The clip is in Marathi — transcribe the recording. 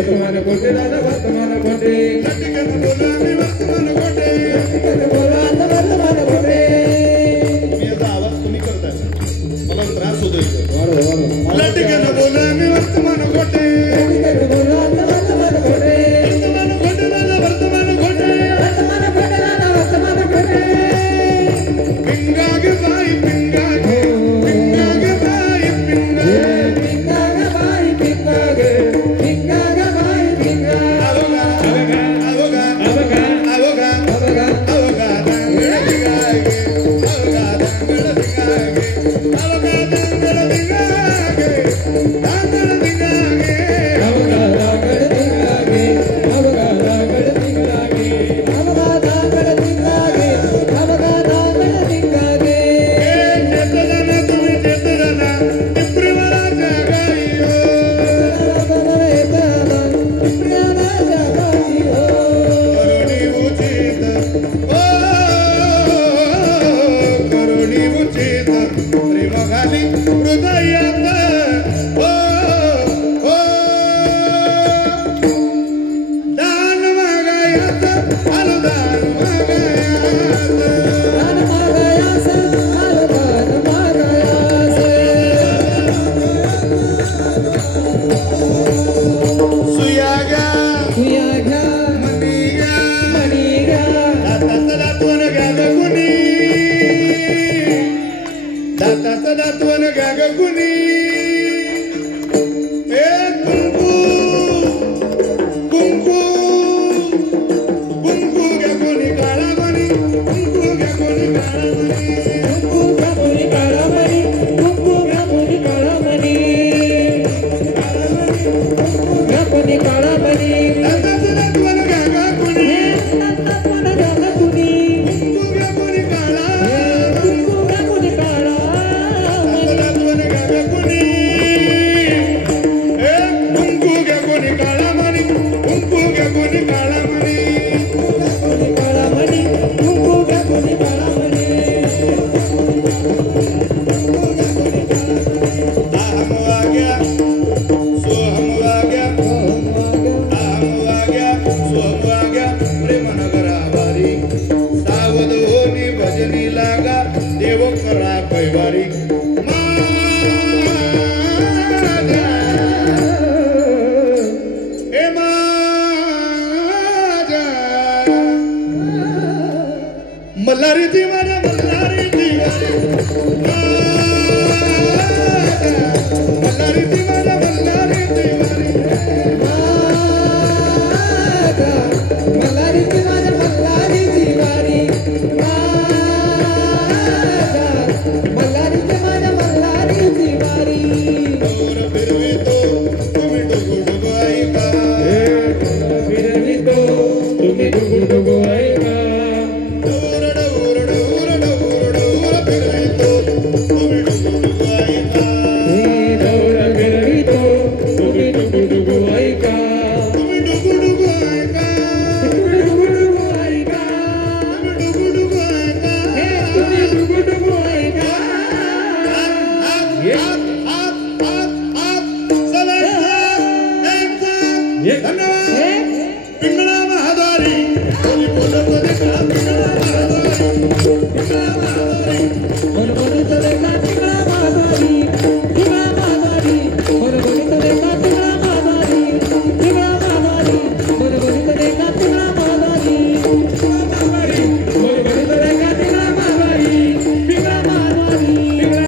वर्तमान कोटे दादा वर्तमान कोटे लटकन बोला मी वर्तमान कोटे लटकन बोला आता वर्तमान कोटे मी याचा आवाज तुम्ही करताय मला त्रास होतोय वाढव लटकन बोला मी वर्तमान कोटे लटकन बोला आता वर्तमान कोटे वर्तमान कोटे दादा वर्तमान कोटे वर्तमान कोटे दादा वर्तमान कोटे पिंगा गे बाई पिंगा गे पिंगा गे बाई पिंगा पिंगा गे बाई पिंगा गे पिंगा गे बाई पिंगा अवगा अवगा अवगा अवगा अवगा अवगा दांगड़ दिगागे अवगा दांगड़ दिगागे अवगा दांगड़ दिगागे दांगड़ दिगागे अवगा दागड़ दिंगागे अवगा दागड़ दिंगागे अवगा दागड़ दिंगागे अवगा दागड़ दिंगागे चेतना तुम्ही चेतना प्रेमला जगाईयो करुणी उचित ओ करुणी उचित प्रेम घाली हृदयात ओ ओ दान मागायात अनुदान मागायात सुयागा मनिगा दाताचा दातवन गाग कुणी दाताचा दातवन गाग कुणी ए कुंकू कुंकू कुंकू गे कोणी काळा मणी कुंकू गे कोणी काळा मणी दाताचा दातवन गाग कुणी कुंकू गे कोणी काळा दातवन गाग कुणी ए कुंकू गे कोणी काळा मणी कुंकू गे कोणी काळा मणी अहम वाग्या सोहम वाग्या अहम वाग्या सोहम वाग्या प्रेमनगरा बारी सावध होनी भजनी लागा देव करा कैवारी माझ्या हे माझ्या मल्हारी दिवारी मल्हारी दिवारी मल्हारी दिवारी मल्हारी दिवारी डोर फिरवितो तुम्ही डुगु डुगु ऐका door door door door door फिरवितो तुम्ही डुगु डुगु ऐका तुम्ही डुगु डुगु ऐका तुम्ही डुगु डुगु ऐका